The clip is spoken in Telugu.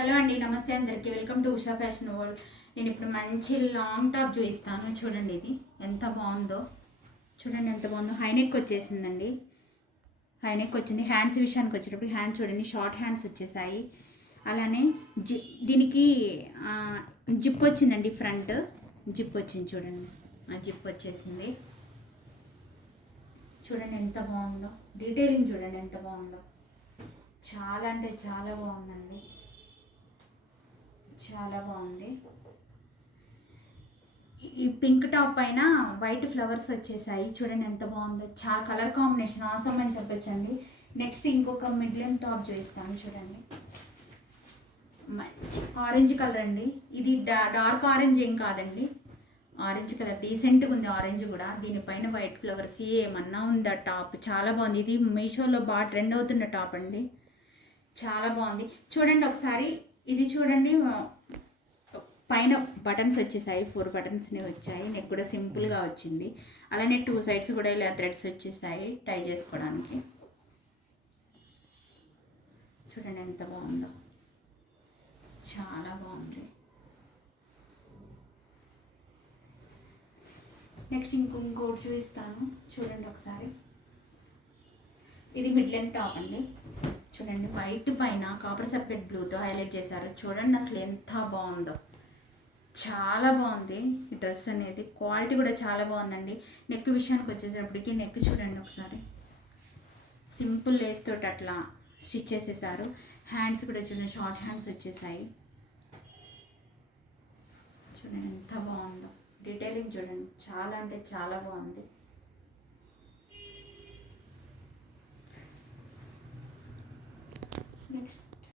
హలో అండి, నమస్తే అందరికీ. Welcome to Usha fashion world. నేను ఇప్పుడు మంచి లాంగ్ టాప్ చూపిస్తాను. చూడండి, ఇది ఎంత బాగుందో. చూడండి ఎంత బాగుందో. హైనెక్ వచ్చేసిందండి. హైనెక్ వచ్చింది. హ్యాండ్స్ విషయానికి వచ్చేటప్పుడు హ్యాండ్స్ చూడండి, షార్ట్ హ్యాండ్స్ వచ్చేసాయి. అలానే దీనికి జిప్ వచ్చిందండి. ఫ్రంట్ జిప్ వచ్చింది. చూడండి, ఆ జిప్ వచ్చేసింది. చూడండి ఎంత బాగుందో. డీటెయిలింగ్ చూడండి ఎంత బాగుందో. చాలా అంటే చాలా బాగుందండి. చాలా బాగుంది. ఈ పింక్ టాప్ పైన వైట్ ఫ్లవర్స్ వచ్చేసాయి. చూడండి ఎంత బాగుందో. చాలా కలర్ కాంబినేషన్ అవసరం అని చెప్పొచ్చండి. నెక్స్ట్ ఇంకొక మిడ్ లెంత్ టాప్ చూపిస్తాను. చూడండి, మంచి ఆరెంజ్ కలర్ అండి. ఇది డార్క్ ఆరెంజ్ ఏం కాదండి, ఆరెంజ్ కలర్ డీసెంట్గా ఉంది. ఆరెంజ్ కూడా. దీనిపైన వైట్ ఫ్లవర్స్ ఏమన్నా ఉందా టాప్. చాలా బాగుంది. ఇది మీషోలో బాగా ట్రెండ్ అవుతున్న టాప్ అండి. చాలా బాగుంది. చూడండి ఒకసారి ఇది చూడండి. పైన బటన్స్ వచ్చేసాయి. 4 బటన్స్ని వచ్చాయి. నెక్ కూడా సింపుల్గా వచ్చింది. అలానే 2 సైడ్స్ కూడా ఇలా థ్రెడ్స్ వచ్చేసాయి టై చేసుకోవడానికి. చూడండి ఎంత బాగుందో. చాలా బాగుంది. నెక్స్ట్ ఇంకోటి చూపిస్తాను. చూడండి ఒకసారి. ఇది మిడ్ లెంత్ టాప్ అండి. చూడండి, వైట్ పైన కాపర్ సర్ఫెట్ బ్లూతో హైలైట్ చేశారు. చూడండి అసలు ఎంత బాగుందో. చాలా బాగుంది ఈ డ్రెస్ అనేది. క్వాలిటీ కూడా చాలా బాగుందండి. నెక్ విషయానికి వచ్చేటప్పటికి నెక్ చూడండి ఒకసారి. సింపుల్ లేస్ తోటి అట్లా స్టిచ్ చేసేసారు. హ్యాండ్స్ కూడా చూడండి, షార్ట్ హ్యాండ్స్ వచ్చేసాయి. చూడండి ఎంత బాగుందో. డీటెయిలింగ్ చూడండి, చాలా అంటే చాలా బాగుంది. నెక్స్ట్